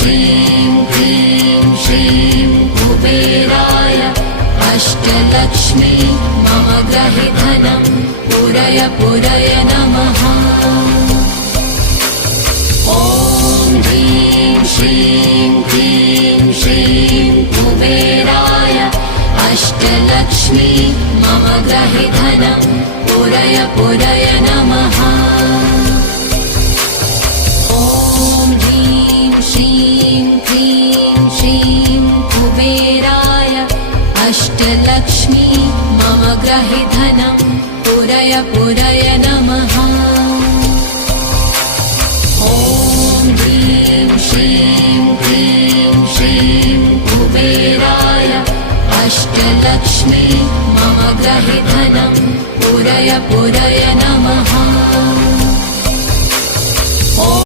श्रीं क्लीं श्रीं कुबेराय अष्टलक्ष्मी मम गृहे धनं पूरय पूरय नमः। ॐ ह्रीं श्रीं क्लीं श्रीं कुबेराय अष्टलक्ष्मी मम गृहे धनं पूरय पूरय नमः। ॐ ह्रीं श्रीं क्लीं श्रीं कुबेराय अष्टलक्ष्मी मम गृहे धनं पूरय पूरय नमः। ॐ ह्रीं श्रीं क्लीं श्रीं कुबेराय अष्टलक्ष्मी मम गृहे धनं पूरय पूरय